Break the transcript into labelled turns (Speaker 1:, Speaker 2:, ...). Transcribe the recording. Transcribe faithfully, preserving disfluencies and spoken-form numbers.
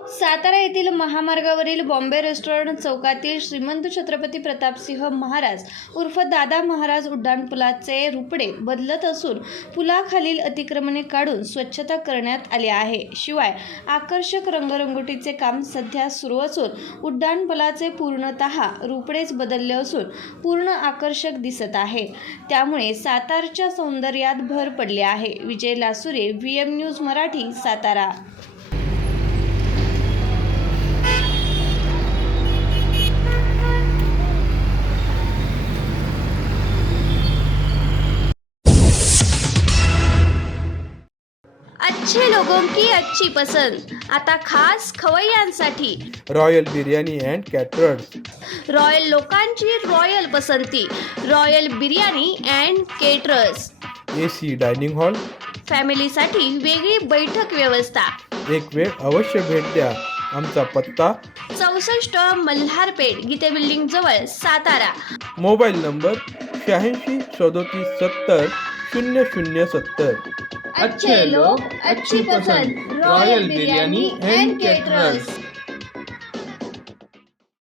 Speaker 1: सातारा येथील महामार्गावरील बॉम्बे रेस्टॉरंट चौकातील श्रीमंत छत्रपती प्रतापसिंह महाराज उर्फ दादा महाराज उड्डाणपुलाचे रुपडे बदलत असून पुलाखालील अतिक्रमणे काढून स्वच्छता करण्यात आली आहे। शिवाय आकर्षक रंगरंगोटीचे काम सध्या सुरू असून उड्डाणपुलाचे पूर्णतः रुपडेच बदलले असून पूर्ण आकर्षक दिसत आहे। त्यामुळे सातारच्या सौंदर्यात भर पडली आहे। Vijay Lasure, V M news Marathi, Satara. अच्छे लोगों की अच्छी पसंद आता खास खवय्यांसाठी
Speaker 2: royal biryani and caterers.
Speaker 1: Royal लोकांची रॉयल पसंती royal biryani and caterers.
Speaker 2: AC dining hall,
Speaker 1: फॅमिलीसाठी वेगळी बैठक व्यवस्था।
Speaker 2: एक वेळ अवश्य भेट द्या। आमचा पत्ता
Speaker 1: चौसष्ट मल्हारपेठ, गीते बिल्डिंग जवळ, सातारा।
Speaker 2: मोबाईल नंबर शहाऐंशी सदोतीस सत्तर शून्य शून्य सत्तर।
Speaker 1: अच्छे लोग, अच्छी पसंद, रॉयल बिर्याणी अँड केटरर्स।